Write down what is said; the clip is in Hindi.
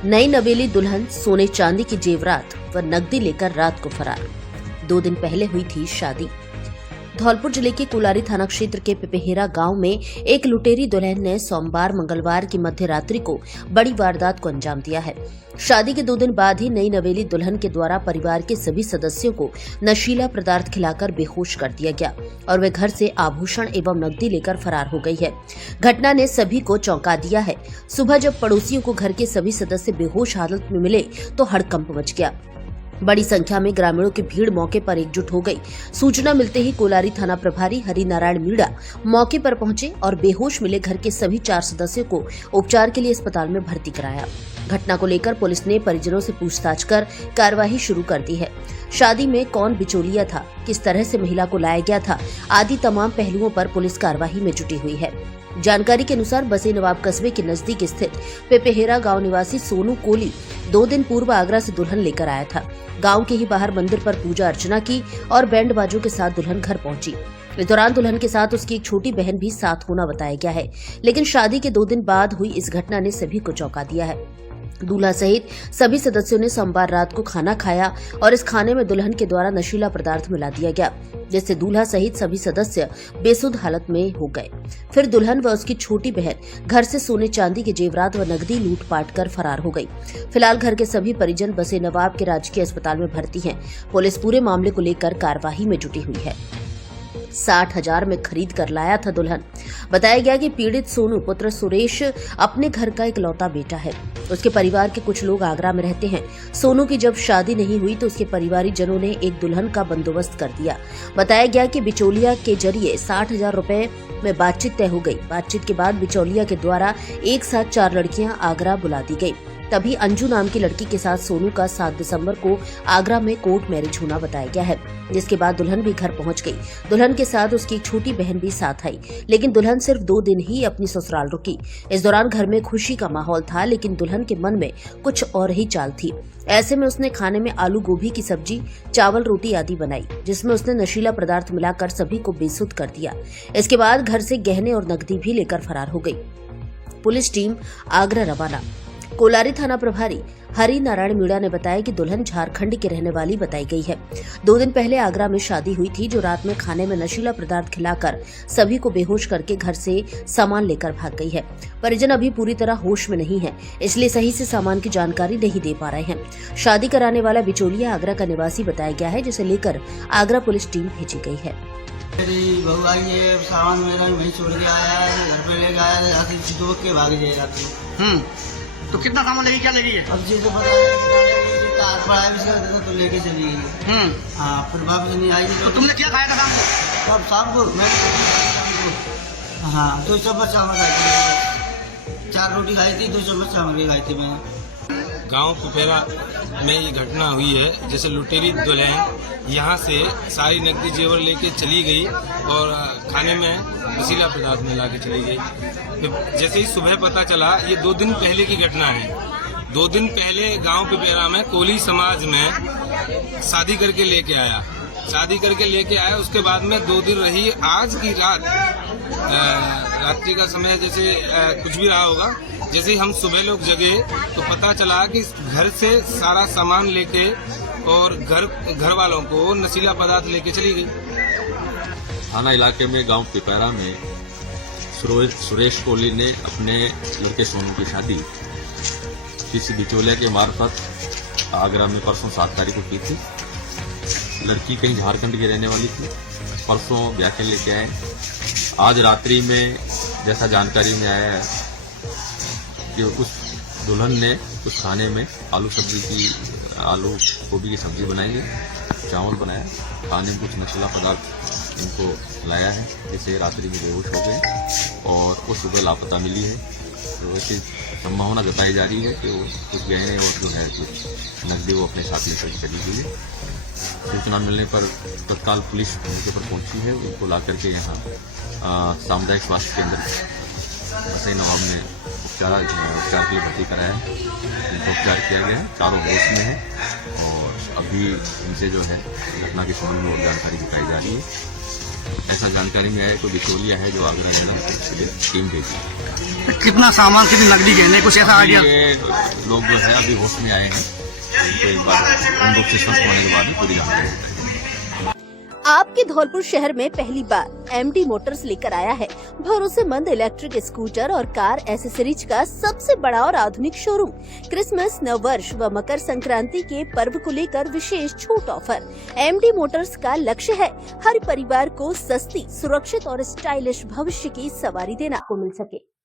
नई नवेली दुल्हन सोने चांदी की जेवरात व नकदी लेकर रात को फरार। 2 दिन पहले हुई थी शादी। धौलपुर जिले के कुलारी थाना क्षेत्र के पिपहेरा गांव में एक लुटेरी दुल्हन ने सोमवार मंगलवार की मध्य रात्रि को बड़ी वारदात को अंजाम दिया है। शादी के 2 दिन बाद ही नई नवेली दुल्हन के द्वारा परिवार के सभी सदस्यों को नशीला पदार्थ खिलाकर बेहोश कर दिया गया और वे घर से आभूषण एवं नकदी लेकर फरार हो गई है। घटना ने सभी को चौंका दिया है। सुबह जब पड़ोसियों को घर के सभी सदस्य बेहोश हालत में मिले तो हड़कंप मच गया। बड़ी संख्या में ग्रामीणों की भीड़ मौके पर एकजुट हो गई। सूचना मिलते ही कोलारी थाना प्रभारी हरि नारायण मीणा मौके पर पहुंचे और बेहोश मिले घर के सभी 4 सदस्यों को उपचार के लिए अस्पताल में भर्ती कराया। घटना को लेकर पुलिस ने परिजनों से पूछताछ कर कार्रवाई शुरू कर दी है। शादी में कौन बिचौलिया था, किस तरह से महिला को लाया गया था आदि तमाम पहलुओं पर पुलिस कार्रवाई में जुटी हुई है। जानकारी के अनुसार बसे नवाब कस्बे के नजदीक स्थित पिपहेरा गांव निवासी सोनू कोली 2 दिन पूर्व आगरा से दुल्हन लेकर आया था। गांव के ही बाहर मंदिर पर पूजा अर्चना की और बैंड बाजों के साथ दुल्हन घर पहुंची। इस दौरान दुल्हन के साथ उसकी एक छोटी बहन भी साथ होना बताया गया है, लेकिन शादी के 2 दिन बाद हुई इस घटना ने सभी को चौंका दिया है। दूल्हा सहित सभी सदस्यों ने सोमवार रात को खाना खाया और इस खाने में दुल्हन के द्वारा नशीला पदार्थ मिला दिया गया, जिससे दूल्हा सहित सभी सदस्य बेसुध हालत में हो गए। फिर दुल्हन व उसकी छोटी बहन घर से सोने चांदी के जेवरात व नकदी लूटपाट कर फरार हो गई। फिलहाल घर के सभी परिजन बसे नवाब के राजकीय अस्पताल में भर्ती हैं। पुलिस पूरे मामले को लेकर कार्यवाही में जुटी हुई है। 60,000 में खरीद कर लाया था दुल्हन। बताया गया कि पीड़ित सोनू पुत्र सुरेश अपने घर का इकलौता बेटा है। उसके परिवार के कुछ लोग आगरा में रहते हैं। सोनू की जब शादी नहीं हुई तो उसके परिवारी जनों ने एक दुल्हन का बंदोबस्त कर दिया। बताया गया कि बिचौलिया के जरिए 60,000 रुपए में बातचीत तय हो गई। बातचीत के बाद बिचौलिया के द्वारा एक साथ 4 लड़कियां आगरा बुला दी गई। तभी अंजू नाम की लड़की के साथ सोनू का 7 दिसंबर को आगरा में कोर्ट मैरिज होना बताया गया है, जिसके बाद दुल्हन भी घर पहुंच गई। दुल्हन के साथ उसकी एक छोटी बहन भी साथ आई, लेकिन दुल्हन सिर्फ 2 दिन ही अपनी ससुराल रुकी। इस दौरान घर में खुशी का माहौल था, लेकिन दुल्हन के मन में कुछ और ही चाल थी। ऐसे में उसने खाने में आलू गोभी की सब्जी, चावल, रोटी आदि बनाई, जिसमें उसने नशीला पदार्थ मिलाकर सभी को बेसुध कर दिया। इसके बाद घर से गहने और नकदी भी लेकर फरार हो गई। पुलिस टीम आगरा रवाना। कोलारी थाना प्रभारी हरि नारायण मीणा ने बताया कि दुल्हन झारखंड के रहने वाली बताई गई है। 2 दिन पहले आगरा में शादी हुई थी, जो रात में खाने में नशीला पदार्थ खिलाकर सभी को बेहोश करके घर से सामान लेकर भाग गई है। परिजन अभी पूरी तरह होश में नहीं है, इसलिए सही से सामान की जानकारी नहीं दे पा रहे हैं। शादी कराने वाला बिचौलिया आगरा का निवासी बताया गया है, जिसे लेकर आगरा पुलिस टीम भेजी गई है। मेरी बहू आई है, सामान मेरा वहीं छोड़ के आया है, घर पे लेके आया है, दो के भाग जाएगा। तो कितना सामान लेगी, क्या लेगी? अब जी तो पता नहीं, कार पड़ा है तो लेके चली गई। हाँ, फिर वापस नहीं आई। तो तुमने क्या खाया था शाम को? शाम को हाँ 2 चम्मच चावल खाई थी, 4 रोटी खाई थी, 2 चम्मच चावल खाई थी मैंने। गांव पिपहेरा में ये घटना हुई है। जैसे लुटेरी दुल्हन यहाँ से सारी नकदी जेवर लेके चली गई और खाने में नशीला पदार्थ मिला के चली गई। जैसे ही सुबह पता चला, ये 2 दिन पहले की घटना है। 2 दिन पहले गांव पिपहेरा में कोली समाज में शादी करके लेके आया। उसके बाद में 2 दिन रही। आज की रात्रि का समय जैसे कुछ भी रहा होगा, जैसे ही हम सुबह लोग जगे तो पता चला कि घर से सारा सामान लेके और घर वालों को नशीला पदार्थ लेके चली गई। थाना इलाके में गांव पिपहेरा में सुरेश कोहली ने अपने लड़के सोनू की शादी किसी बिचौलिया के मार्फत आगरा में परसों 7 तारीख को की थी। लड़की कहीं झारखंड की रहने वाली थी। परसों ब्याह के लेके आए। आज रात्रि में जैसा जानकारी में आया है कि उस दुल्हन ने उस खाने में आलू गोभी की सब्जी बनाई है, चावल बनाया, खाने में कुछ नशीला पदार्थ इनको लाया है, जिससे रात्रि में बेहोश हो गए और वो सुबह लापता मिली है। तो ऐसी संभावना जताई जा रही है कि वो कुछ गहने और जो है कुछ नकदी वो अपने साथ लेकर चली गई है। सूचना मिलने पर तत्काल पुलिस मौके पर पहुंची है। उनको ला करके यहाँ सामुदायिक स्वास्थ्य केंद्र बसे नवाब में उपचार के लिए भर्ती कराया है। इनको उपचार किया गया है, चारों होश में है और अभी इनसे जो है घटना के संबंध में और जानकारी जुटाई जा रही है। ऐसा जानकारी में आया कोई बिचौलिया है जो आगरा जिला टीम भेजी। तो कितना सामान, कितनी नकदी गहने, कुछ ऐसा आइडिया? ये लोग जो है अभी होश में आए हैं, उनको एक बार उन लोग से स्वस्थ होने के बाद ही पूरी जानकारी बताएंगे। आपके धौलपुर शहर में पहली बार एमडी मोटर्स लेकर आया है भरोसेमंद इलेक्ट्रिक स्कूटर और कार एसेसरीज का सबसे बड़ा और आधुनिक शोरूम। क्रिसमस, नववर्ष व मकर संक्रांति के पर्व को लेकर विशेष छूट ऑफर। एमडी मोटर्स का लक्ष्य है हर परिवार को सस्ती, सुरक्षित और स्टाइलिश भविष्य की सवारी देना को मिल सके।